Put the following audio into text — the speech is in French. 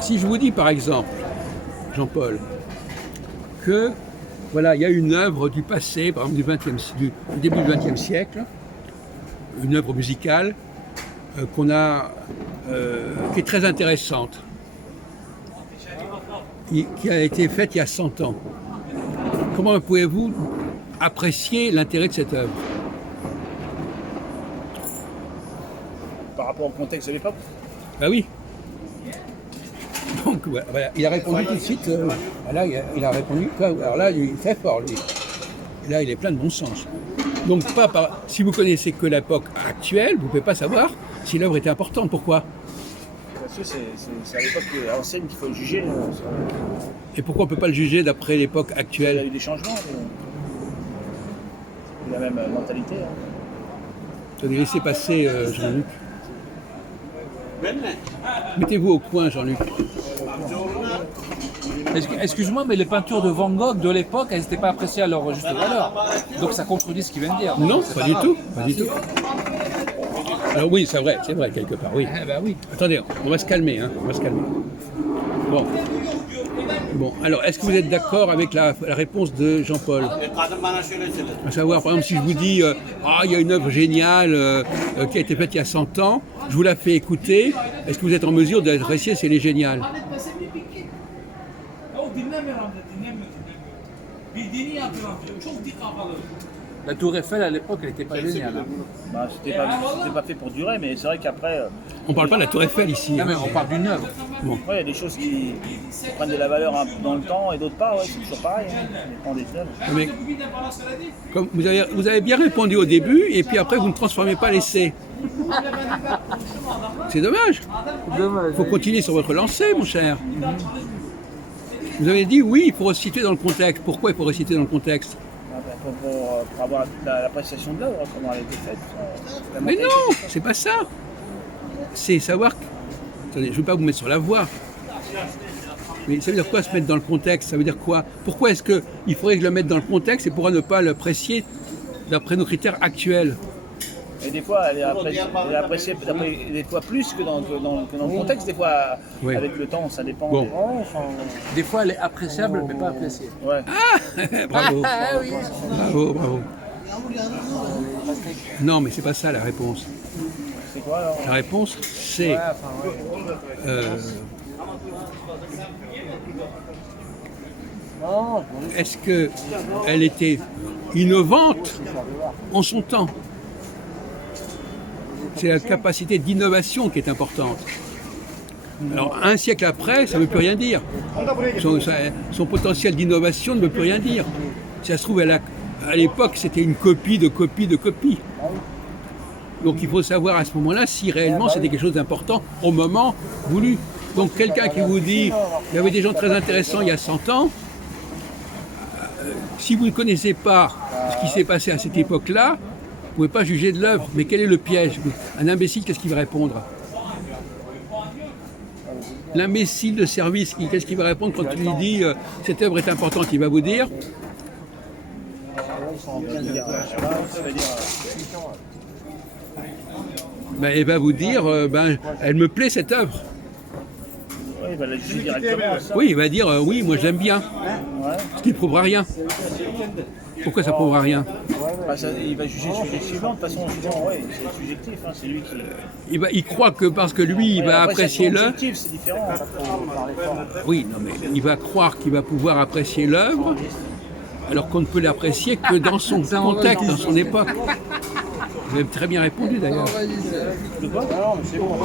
Si je vous dis par exemple, Jean-Paul, que voilà, il y a une œuvre du passé, par exemple du début du XXe siècle, une œuvre musicale qui est très intéressante, qui a été faite il y a 100 ans. Comment pouvez-vous apprécier l'intérêt de cette œuvre? Par rapport au contexte de l'époque. Ben oui. Donc voilà, il a répondu tout de suite. Là, il a répondu. Alors là, il est très fort, lui. Et là, il est plein de bon sens. Donc, si vous connaissez que l'époque actuelle, vous ne pouvez pas savoir si l'œuvre était importante. Pourquoi? Parce que c'est à l'époque ancienne qu'il faut juger. Et pourquoi on ne peut pas le juger d'après l'époque Il y a actuelle? eu des changements. C'est la même mentalité. Attendez, laissez passer Jean-Luc. Mettez-vous au coin, Jean-Luc. Excuse-moi, mais les peintures de Van Gogh de l'époque, elles n'étaient pas appréciées à leur juste valeur. Donc ça contredit ce qu'il vient de dire. Non, pas du tout, pas du tout. Alors oui, c'est vrai, quelque part, oui. Eh ben oui. Attendez, on va se calmer, hein, on va se calmer. Bon, alors, est-ce que vous êtes d'accord avec la réponse de Jean-Paul? À savoir, par exemple, si je vous dis il y a une œuvre géniale qui a été faite il y a 100 ans, je vous la fais écouter, est-ce que vous êtes en mesure d'apprécier si elle est géniale? La tour Eiffel à l'époque, elle n'était pas géniale. Hein. Bah, c'était pas fait pour durer, mais c'est vrai qu'après. On ne parle pas de la tour Eiffel ici. Non, mais on parle d'une œuvre. Bon. Ouais, il y a des choses qui prennent de la valeur dans le temps et d'autres pas, ouais, c'est toujours pareil. Hein. Ça dépend des œuvres. Mais, comme vous avez bien répondu au début, et puis après vous ne transformez pas l'essai. C'est dommage. Il faut continuer sur votre lancée, mon cher. Vous avez dit oui, il faut resituer dans le contexte. Pourquoi il faut resituer dans le contexte? Pour avoir l'appréciation de l'œuvre, comment elle a été faite. Mais non, c'est pas ça. C'est savoir. Attendez, je ne veux pas vous mettre sur la voie. Mais ça veut dire quoi se mettre dans le contexte? Ça veut dire quoi? Pourquoi est-ce qu'il faudrait que je le mette dans le contexte et pourquoi ne pas l'apprécier d'après nos critères actuels? Et des fois, elle est appréciée des fois plus que dans le contexte, des fois Oui. avec le temps, ça dépend. Bon. Des fois, elle est appréciable, mais pas appréciée. Ouais. Bravo. Ah oui. Bravo, bravo. Non, mais c'est pas ça la réponse. C'est quoi alors? La réponse, c'est est-ce qu'elle était innovante en son temps? C'est la capacité d'innovation qui est importante. Alors, un siècle après, ça ne veut plus rien dire. Son potentiel d'innovation ne veut plus rien dire. Si ça se trouve, à l'époque, c'était une copie de copie de copie. Donc, il faut savoir à ce moment-là si réellement c'était quelque chose d'important au moment voulu. Donc, quelqu'un qui vous dit il y avait des gens très intéressants il y a 100 ans, si vous ne connaissez pas ce qui s'est passé à cette époque-là, vous ne pouvez pas juger de l'œuvre. Mais quel est le piège? Un imbécile, qu'est-ce qu'il va répondre? L'imbécile de service, qu'est-ce qu'il va répondre quand tu lui dis cette œuvre est importante? Il va vous dire il va vous dire elle me plaît cette œuvre. Oui, il va la juger directement. Ça. Oui, il va dire oui, moi j'aime bien. Ouais. Ce qui ne prouvera rien. Pourquoi ça ne prouvera rien? Il va juger subjectivement, de toute façon, c'est subjectif, hein, c'est lui qui. Il croit que parce que lui, il va apprécier l'œuvre. C'est différent. Oui, non, mais il va croire qu'il va pouvoir apprécier l'œuvre, alors qu'on ne peut l'apprécier que dans son contexte, dans son époque. Vous avez très bien répondu d'ailleurs. De quoi? Non, mais c'est bon.